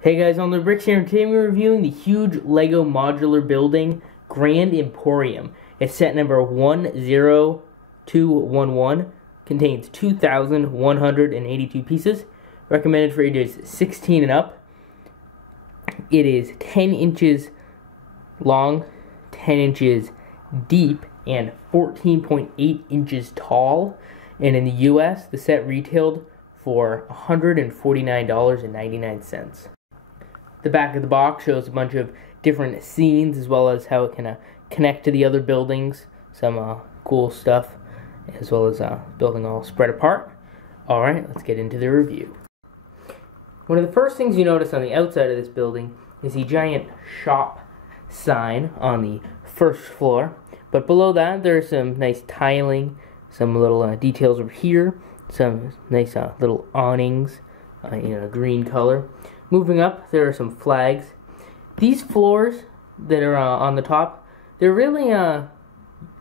Hey guys, on the Bricks here, and today we're reviewing the huge Lego modular building, Grand Emporium. It's set number 10211, contains 2,182 pieces, recommended for ages 16 and up. It is 10 inches long, 10 inches deep, and 14.8 inches tall. And in the US, the set retailed for $149.99. The back of the box shows a bunch of different scenes as well as how it can connect to the other buildings, some cool stuff, as well as building all spread apart. Alright, let's get into the review. One of the first things you notice on the outside of this building is the giant shop sign on the first floor, but below that there's some nice tiling, some little details over here, some nice little awnings in a green color. Moving up, there are some flags. These floors that are on the top, they're really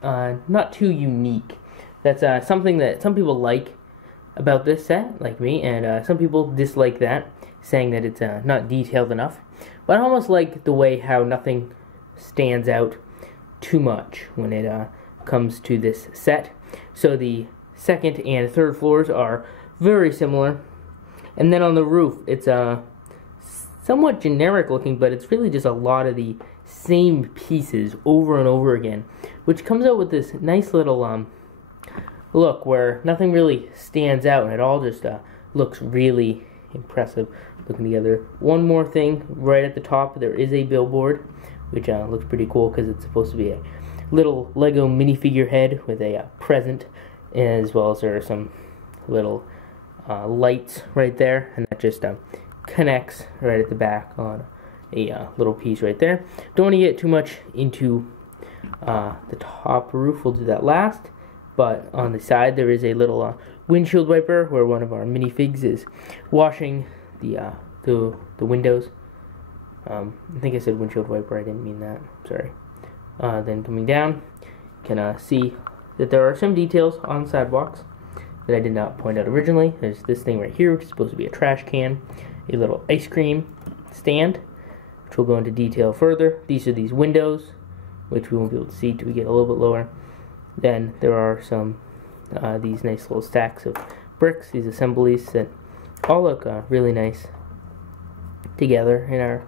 not too unique. That's something that some people like about this set, like me, and some people dislike that, saying that it's not detailed enough. But I almost like the way how nothing stands out too much when it comes to this set. So the second and third floors are very similar. And then on the roof, it's somewhat generic looking, but it's really just a lot of the same pieces over and over again, which comes out with this nice little look where nothing really stands out and it all just looks really impressive looking together. One more thing, right at the top there is a billboard, which looks pretty cool because it's supposed to be a little Lego minifigure head with a present, as well as there are some little lights right there, and that just connects right at the back on a little piece right there. Don't want to get too much into the top roof, we'll do that last, but on the side there is a little windshield wiper where one of our minifigs is washing the windows. I think I said windshield wiper, I didn't mean that, sorry. Then coming down, you can see that there are some details on the sidewalks that I did not point out originally. There's this thing right here, which is supposed to be a trash can, a little ice cream stand, which we'll go into detail further. These are these windows, which we won't be able to see till we get a little bit lower. Then there are some these nice little stacks of bricks, these assemblies that all look really nice together and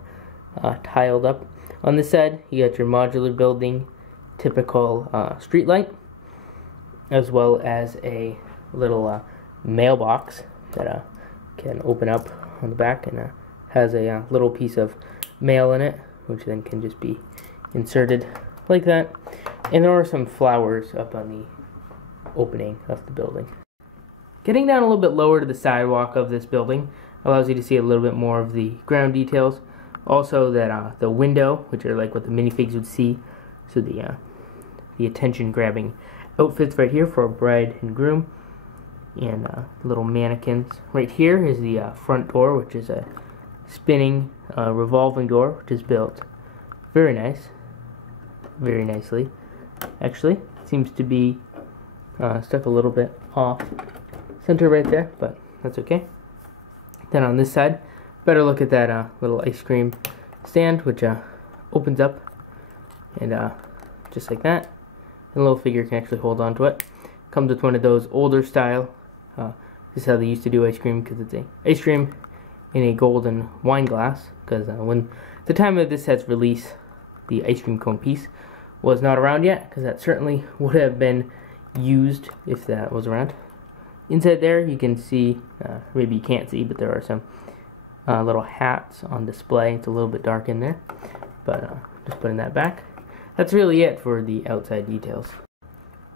are tiled up. On this side, you got your modular building, typical street light, as well as a little mailbox that can open up on the back and has a little piece of mail in it, which then can just be inserted like that. And there are some flowers up on the opening of the building. Getting down a little bit lower to the sidewalk of this building allows you to see a little bit more of the ground details. Also that the window, which are like what the minifigs would see, so the attention-grabbing outfits right here for a bride and groom, and little mannequins. Right here is the front door, which is a spinning revolving door, which is built very very nicely. Actually, it seems to be stuck a little bit off center right there, but that's okay. Then on this side, better look at that little ice cream stand, which opens up and just like that, and a little figure can actually hold on to it. Comes with one of those older style. This is how they used to do ice cream, because it's a ice cream in a golden wine glass. Because when the time of this set's release, the ice cream cone piece was not around yet, because that certainly would have been used if that was around. Inside there, you can see, maybe you can't see, but there are some little hats on display. It's a little bit dark in there, but just putting that back. That's really it for the outside details.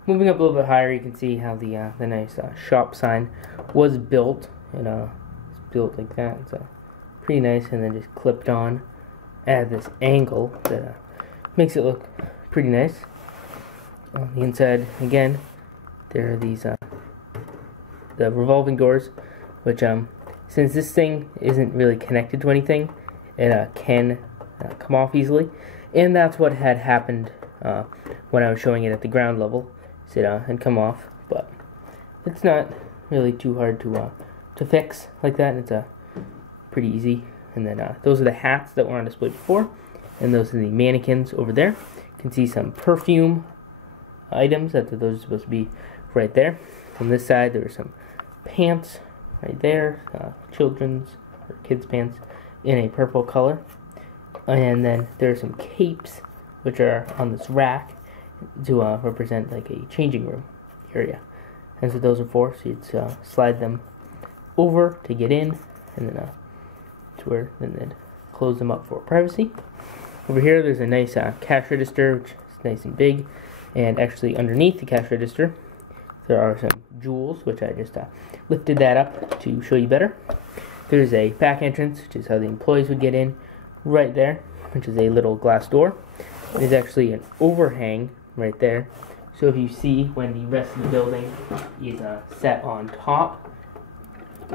Moving up a little bit higher, you can see how the nice shop sign was built. It's built like that. It's pretty nice, and then just clipped on at this angle that makes it look pretty nice. On the inside, again, there are these the revolving doors, which since this thing isn't really connected to anything, it can come off easily, and that's what had happened when I was showing it at the ground level. It had come off, but it's not really too hard to fix like that. It's pretty easy. and then those are the hats that were on display before, and those are the mannequins over there. You can see some perfume items, those are supposed to be right there. On this side there are some pants right there, children's or kids pants in a purple color, and then there are some capes which are on this rack to represent like a changing room area. And so those are for, so you'd slide them over to get in, and then then close them up for privacy. Over here there's a nice cash register, which is nice and big, and actually underneath the cash register there are some jewels, which I just lifted that up to show you better. There's a back entrance, which is how the employees would get in, right there, which is a little glass door. There's actually an overhang right there, so if you see when the rest of the building is set on top,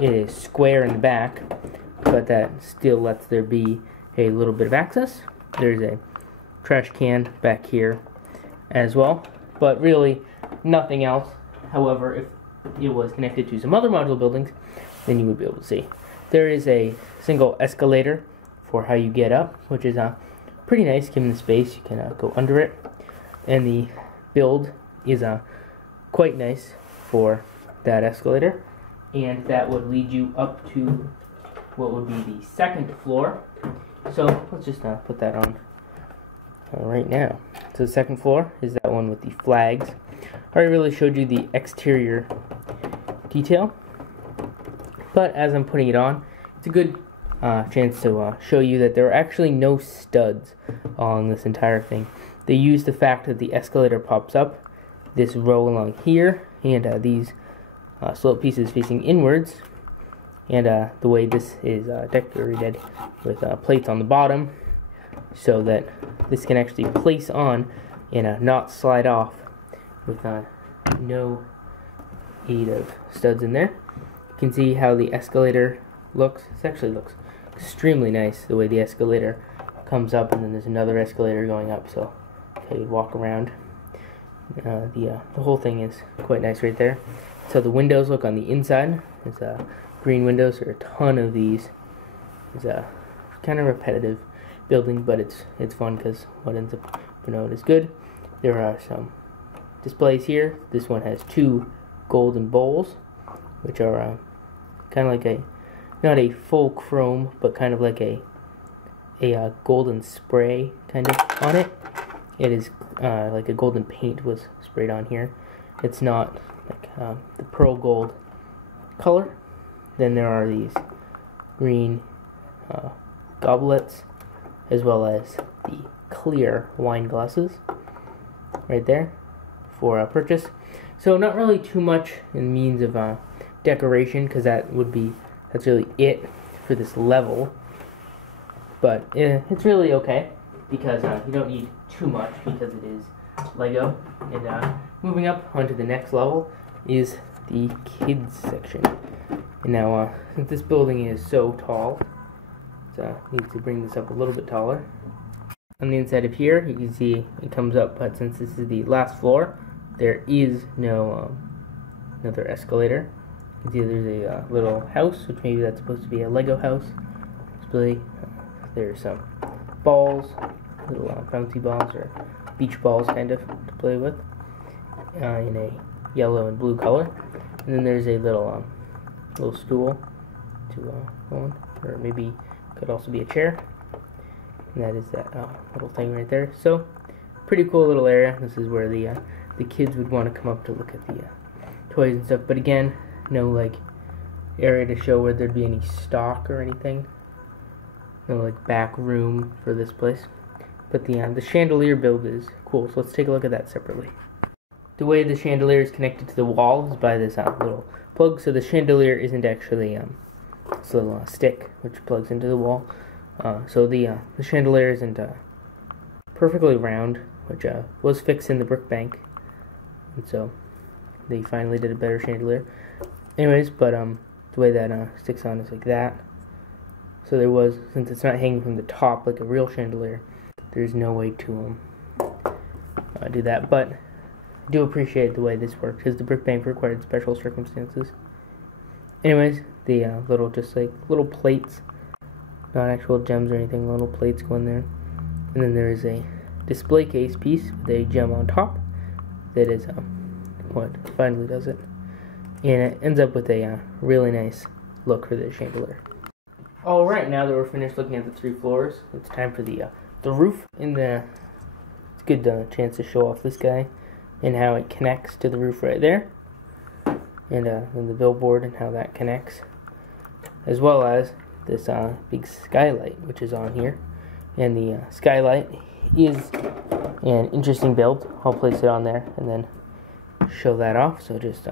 it is square in the back, but that still lets there be a little bit of access. There's a trash can back here as well, but really nothing else. However, if it was connected to some other modular buildings, then you would be able to see. There is a single escalator for how you get up, which is pretty nice given the space. You can go under it, and the build is quite nice for that escalator, and that would lead you up to what would be the second floor. So let's just put that on right now. So the second floor is that one with the flags. I already really showed you the exterior detail, but as I'm putting it on, it's a good chance to show you that there are actually no studs on this entire thing. They use the fact that the escalator pops up, this row along here, and these slope pieces facing inwards, and the way this is decorated with plates on the bottom, so that this can actually place on and not slide off with no aid of studs in there. You can see how the escalator looks. This actually looks extremely nice, the way the escalator comes up, and then there's another escalator going up, so okay, you walk around. The whole thing is quite nice right there. So the windows look on the inside. It's green windows. There are a ton of these. It's kind of repetitive building, but it's fun because what ends up out is good. There are some displays here. This one has two golden bowls, which are kind of like not a full chrome, but kind of like a golden spray kind of on it. It is like a golden paint was sprayed on here. It's not like the pearl gold color. Then there are these green goblets, as well as the clear wine glasses right there for purchase. So not really too much in means of decoration, because that's really it for this level. But it's really okay, because you don't need too much, because it is Lego. And moving up onto the next level is the kids section. And now since this building is so tall, needs to bring this up a little bit taller. On the inside of here, you can see it comes up, but since this is the last floor, there is no another escalator. You can see there's a little house, which maybe that's supposed to be a Lego house. There's some balls, little bouncy balls or beach balls kind of to play with, in a yellow and blue color. And then there's a little stool to go on, or maybe could also be a chair. And that is that little thing right there. So pretty cool little area. This is where the kids would want to come up to look at the toys and stuff. But again, no like area to show where there'd be any stock or anything. No like back room for this place. But the chandelier build is cool. So let's take a look at that separately. The way the chandelier is connected to the wall is by this little plug. So the chandelier isn't actually this little stick which plugs into the wall. So the chandelier isn't perfectly round, which was fixed in the brick bank, and so they finally did a better chandelier. Anyways, but the way that sticks on is like that. So there was, since it's not hanging from the top like a real chandelier, there's no way to do that. But I do appreciate the way this works, because the brick bank required special circumstances. Anyways, the little plates not actual gems or anything. Little plates go in there. And then there is a display case piece with a gem on top. That is what finally does it. And it ends up with a really nice look for the chandelier. Alright, now that we're finished looking at the 3 floors, it's time for the roof. It's a good chance to show off this guy and how it connects to the roof right there. And the billboard and how that connects. As well as this big skylight which is on here. And the skylight is an interesting build. I'll place it on there and then show that off. So just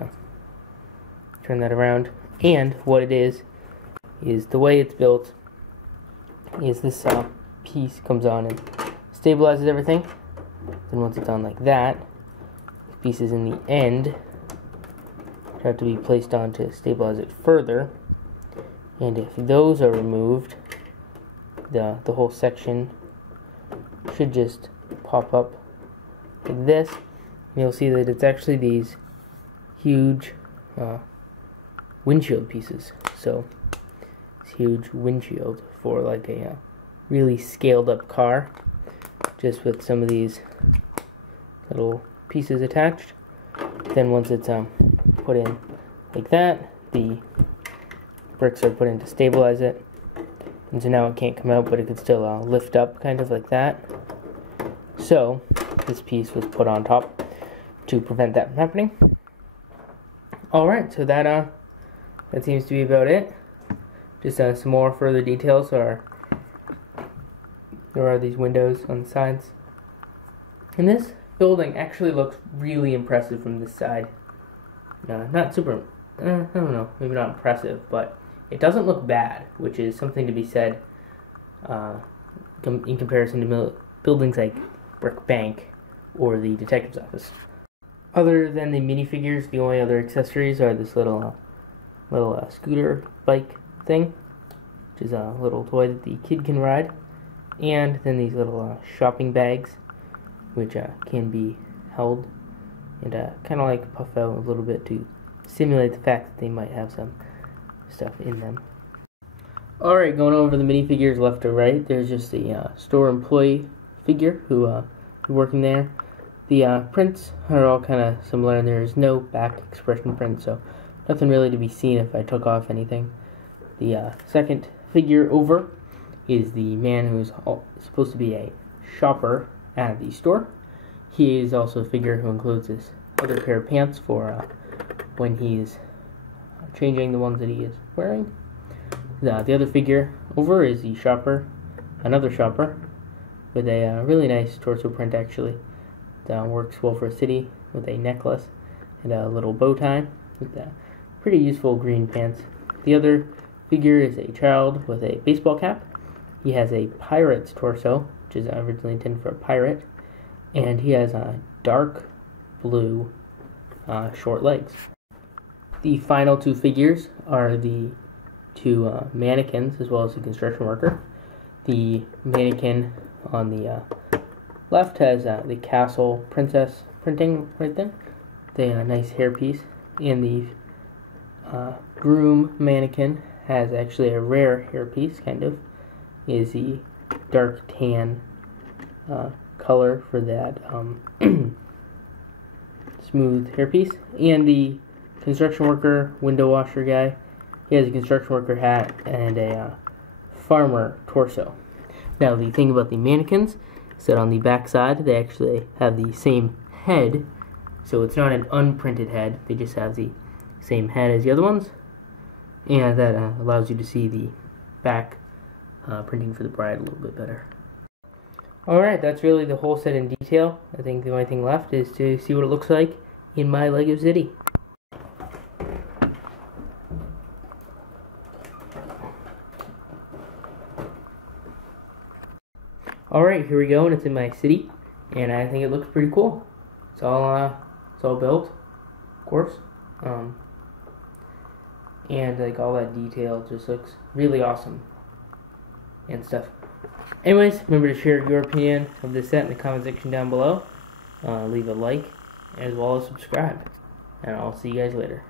turn that around. And what it is the way it's built is this piece comes on and stabilizes everything. Then once it's on like that, the pieces in the end have to be placed on to stabilize it further. And if those are removed, the whole section should just pop up like this. And you'll see that it's actually these huge windshield pieces. So it's huge windshield for like a really scaled up car, just with some of these little pieces attached. Then once it's put in like that, the bricks are put in to stabilize it. And so now it can't come out, but it could still lift up kind of like that. So this piece was put on top to prevent that from happening. Alright, so that seems to be about it. Just some more further details there are these windows on the sides. And this building actually looks really impressive from this side. Not super, I don't know, maybe not impressive, but it doesn't look bad, which is something to be said in comparison to buildings like Brick Bank or the detective's office. Other than the minifigures, the only other accessories are this little scooter bike thing, which is a little toy that the kid can ride, and then these little shopping bags, which can be held and kind of like puff out a little bit to simulate the fact that they might have some stuff in them. Alright, going over the minifigures left to right, there's just the store employee figure who is working there. The prints are all kind of similar, and there's no back expression print, so nothing really to be seen if I took off anything. The second figure over is the man who's supposed to be a shopper at the store. He is also a figure who includes this other pair of pants for when he's changing the ones that he is wearing. The other figure over is the shopper, another shopper, with a really nice torso print actually. That works well for a city, with a necklace and a little bow tie with pretty useful green pants. The other figure is a child with a baseball cap. He has a pirate's torso, which is originally intended for a pirate, and he has dark blue short legs. The final 2 figures are the 2 mannequins, as well as the construction worker. The mannequin on the left has the castle princess printing right there, the nice hairpiece, and the groom mannequin has actually a rare hairpiece, kind of, is the dark tan color for that smooth hairpiece. And the construction worker, window washer guy, he has a construction worker hat and a farmer torso. Now the thing about the mannequins is that on the back side they actually have the same head, so it's not an unprinted head, they just have the same head as the other ones, and that allows you to see the back printing for the bride a little bit better. Alright, that's really the whole set in detail. I think the only thing left is to see what it looks like in my Lego city. Alright, here we go, and it's in my city, and I think it looks pretty cool. It's all built, of course, and like all that detail just looks really awesome and stuff. Anyways, remember to share your opinion of this set in the comment section down below. Leave a like as well as subscribe, and I'll see you guys later.